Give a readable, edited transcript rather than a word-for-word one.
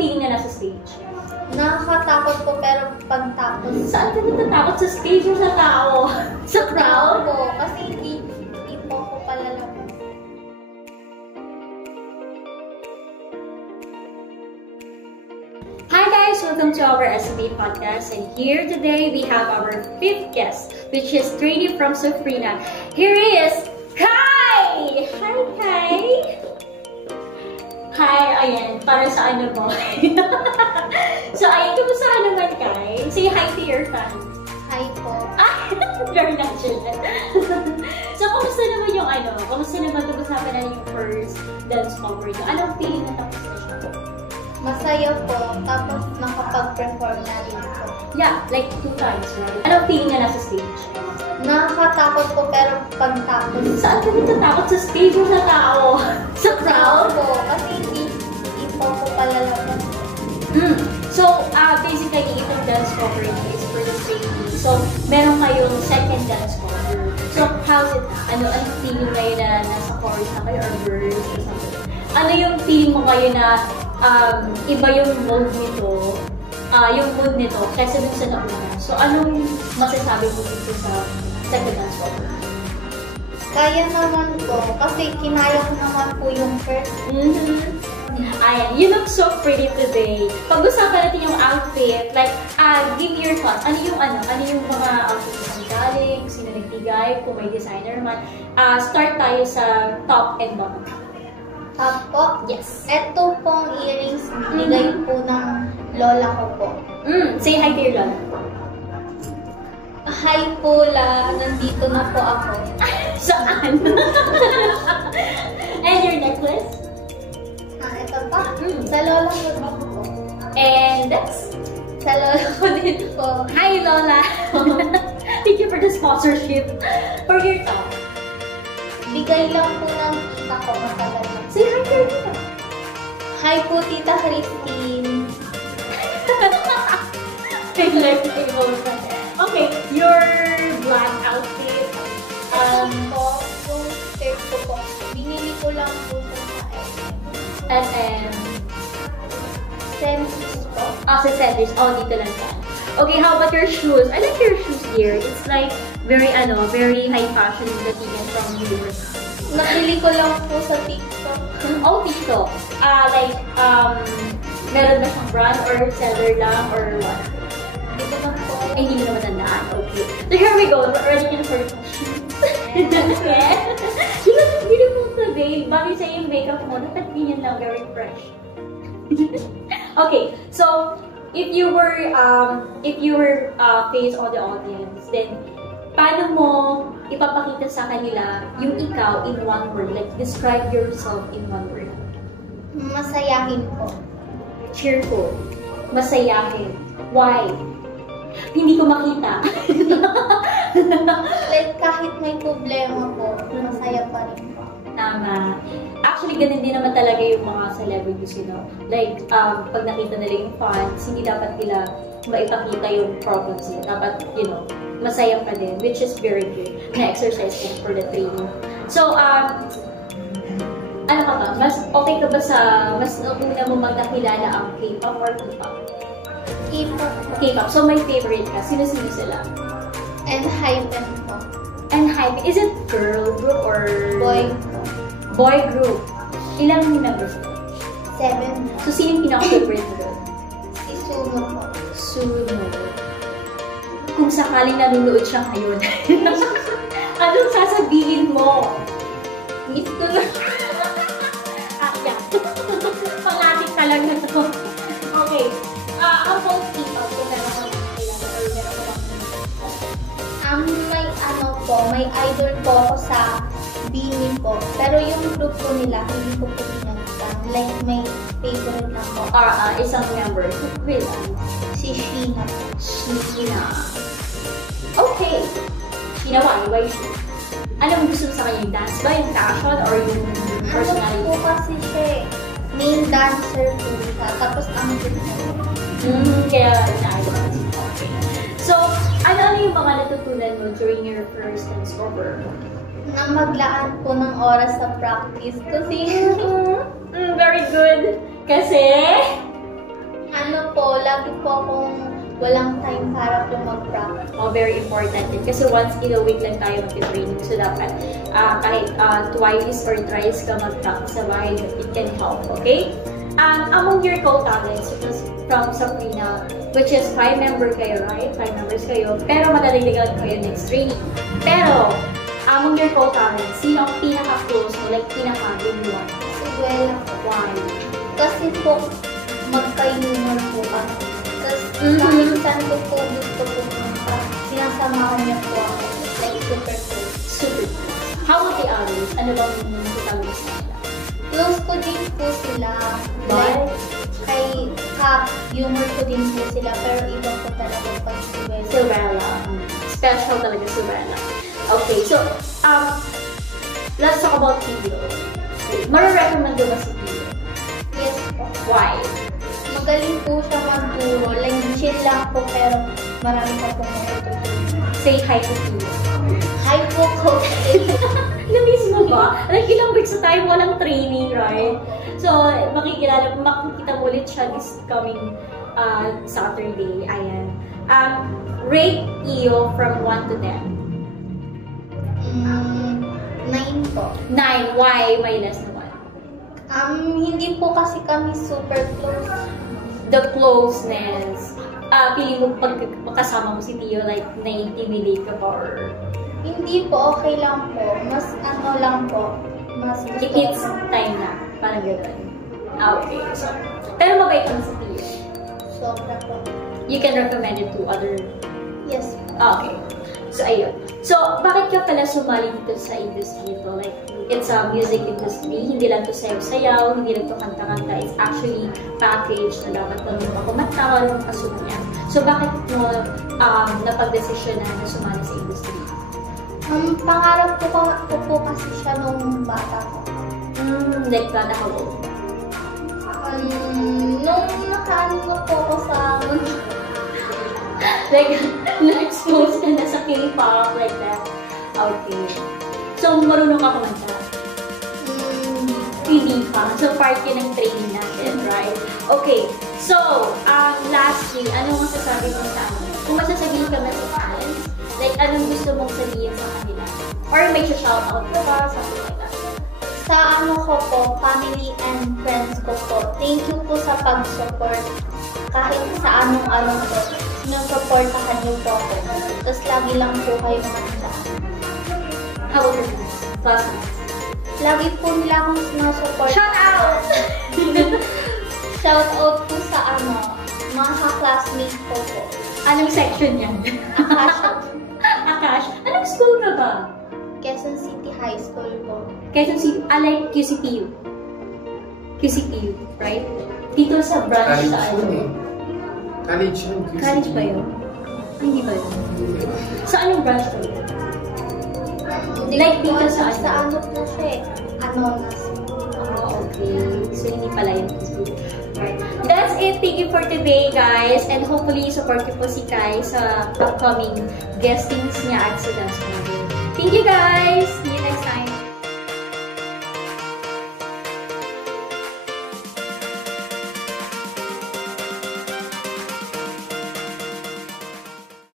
feeling na nasa stage? Nakakatakot po, pero pagtapos... Saan ka natatakot? Sa stage o sa tao? Sa crowd? po, kasi hindi po ako palalabas. Hi guys! Welcome to our SMB podcast, and here today we have our 5th guest, which is trainee from Sofrina. Here is Kai! Hi Kai! Hi, ayan, para sa ano mo? So ayan, kumusta ka naman Kai? Say hi to your fans. Hi po. Very natural. So kumusta naman yung ano? Kumusta naman pag-usapan na yung first dance cover nyo? Anong feeling na tapos na siya? Masaya po, tapos nakapag-perform na rin po. Yeah, like 2 times, right? Anong feeling na nasa stage? Nakakatakot po, pero pagtapos... Saan ka natatakot? Sa stage o sa tao? Sa crowd? po, kasi hindi po ako palalabas. So, basically, itong dance cover is for the trainee. So, meron kayong second dance cover. So, how's it? Ano feeling kayo na nasa chorus na kayo or verse or something? Ano yung feeling mo kayo na iba yung mood nito kaysa dun sa nauna? So, anong masasabi mo dito sa second dance cover? Kaya naman po, kasi kinaya ko naman po yung first. Ayan, you look so pretty today. Pag-usapan natin yung outfit, like, give your thoughts. Ano yung mga outfits na galing, sino nagbigay, kung may designer man. Start tayo sa top and bottom. Top po? Yes. Ito pong earrings, bigay po ng lola ko po. Say hi to your lola. Hi po la, nandito na po ako. Saan? And your necklace? Ito pa? Sa lola ko po. And that's? Sa lola ko din po. Hi Lola! Thank you for the sponsorship. For your top? Bigay lang po ng tita ko, matagal na. Say hi to your tita. Hi po, Tita Christine. I like the emotion. Okay, your black outfit. Po, yung shirt ko po. Binili ko lang po sa SM. Sensis po. Sa Centris. Dito lang yan. Okay, how about your shoes? I like your shoes here. It's like very high fashion datingan from you. Nabili ko lang po sa TikTok. TikTok. Meron ba siyang brand or seller lang or what? Dito na po. Hindi mo naman tandaan. Okay. So here we go. We're ready for the shoes. Yeah. You look beautiful today. Bagay sa'yo yung makeup mo. Dapat ganyan lang. Very fresh. Okay. So, if you were face on the audience, then paano mo ipapakita sa kanila yung ikaw in one word? Like, describe yourself in one word. Masayahin po. Cheerful. Masayahin. Why? Hindi ko makita. Like, kahit may problema po, masaya pa rin po. Tama. Actually, ganun din naman talaga yung mga celebrities, you know. Like, pag nakita nila yung fans, hindi dapat nila maipakita yung problems nila. Dapat, you know, masaya pa din, which is very good na exercise din for the training. So, ano ka ba? Mas okay ka ba mas una mo magkakilala ang K-pop or K-pop? K-pop po. K-pop. So, my favorite ka. Sino-sino sila? ENHYPEN po. ENHYPEN. Is it girl group or Boy. Boy group. Ilang members mo? 7. So, sino yung pinaka-favorite mo doon? Si Suno po. Suno. Kung sakaling nanonood siya ngayon, anong sasabihin mo? Miss ko na. Yeah. Pangatik talaga to. Okay. Ang whole K-pop, kung meron ka makakilala or meron ka May idol po ako sa Bini po. Pero yung group ko nila, hindi ko po pinagtan. Like, may favorite na po. Isang member. Wait. Si Sheena. Sheena. Okay. Sheena, why Sheena? Ano gusto mo sa kanya? Yung dance ba? Yung fashion? Or yung personality? Ano po kasi siya main dancer po siya. Tapos ang ganda. Kaya na-idol. Okay. So, ano yung mga natutunan mo during your first dance cover? Na maglaan po ng oras sa practice. Kasi, very good. Kasi, lagi po akong walang time para po mag-practice. Oh, very important din. Kasi once in a week lang tayo mag-training. So, dapat kahit twice or thrice ka mag-practice sa bahay, it can help, okay? Among your co-talents, from Sabrina, which is 5 members kayo, right? 5 members kayo. Pero madadagdagan kayo next training. Pero, among your co-talents, sino ang pinaka-close mo? Like, pinaka-everyone? Si Buela po. Why? Kasi po, magka-humor po kami. Tapos, minsan ko po gusto po sinasamahan niya po ako. Like, super close. Super. How about the others? Ano bang protagonist nila? Close ko din po sila. Why? Like, humor ko din po sila. Pero iba po talaga pag si Buela. Silvella. Special talaga Silvella. Okay, so, let's talk about Tio. Mara-recommend ko ba si Tio? Yes po. Why? Magaling po siya magturo. Like, chill lang po pero marami pa pong matutulungan. Say hi to Tio. Hi po, Coach. Na-miss mo ba? Like, ilang weeks na tayo walang training, right? So, makikita mo ulit siya this coming Saturday. Ayan. Rate Tio from 1 to 10. 9 po. 9. Why? May less na 1. Hindi po kasi kami super close. The closeness. Feeling mo pag kasama mo si Tio, like, na-intimidate ka pa or... Hindi po, okay lang po. Mas ano lang po. Mas gusto It needs ko. time na. Parang gano'n. Okay. So, pero mabait naman si Tio. Sobra po. You can recommend it to other... Yes. Okay. So, ayun. So, bakit ka pala sumali dito sa industry ito? Like, it's a music industry. Hindi lang to sayaw-sayaw, hindi lang to kanta-kanta. It's actually package na dapat kami kumanta o yung kasumanya. So, bakit mo napag-desisyon na sumali sa industry? Pangarap ko po kasi siya nung bata ko. Like, how old? Nung nakaano na po ako sa... Like, na-expose ka na sa K-pop, like that. Okay. So, marunong ka kumanta? Hindi pa. So, part yun ng training natin, right? Okay. So, lastly, anong masasabi mo sa amin? Kung masasabihin ka na sa talents, like, anong gusto mong sabihin sa kanila? Or may shoutout ka ba? Something like that. Sa ano ko po, family and friends ko po, thank you po sa pag-support. Kahit sa anong-anong po, sinusupportahan niyo po ako. Tapos lagi lang po kayo makita. How about your classmates? Lagi po nila akong sinusupport. Shout out! Shout out po sa mga ka-classmates ko po. Anong section yan? Akasha. Akash. Anong school ka ba? Quezon City High School po. Quezon City, like QCPU. QCPU, right? Dito sa branch College sa yun eh. College yun. College ba yun? Hindi ba yun? Sa anong branch ba yun? Like dito sa Sa ano po siya eh. Anonas. Oh, okay. So, hindi pala yun. Right. That's it. Thank you for today, guys. And hopefully, support niyo po si Kai sa upcoming guestings niya at sa dance model. Thank you, guys. See you next time.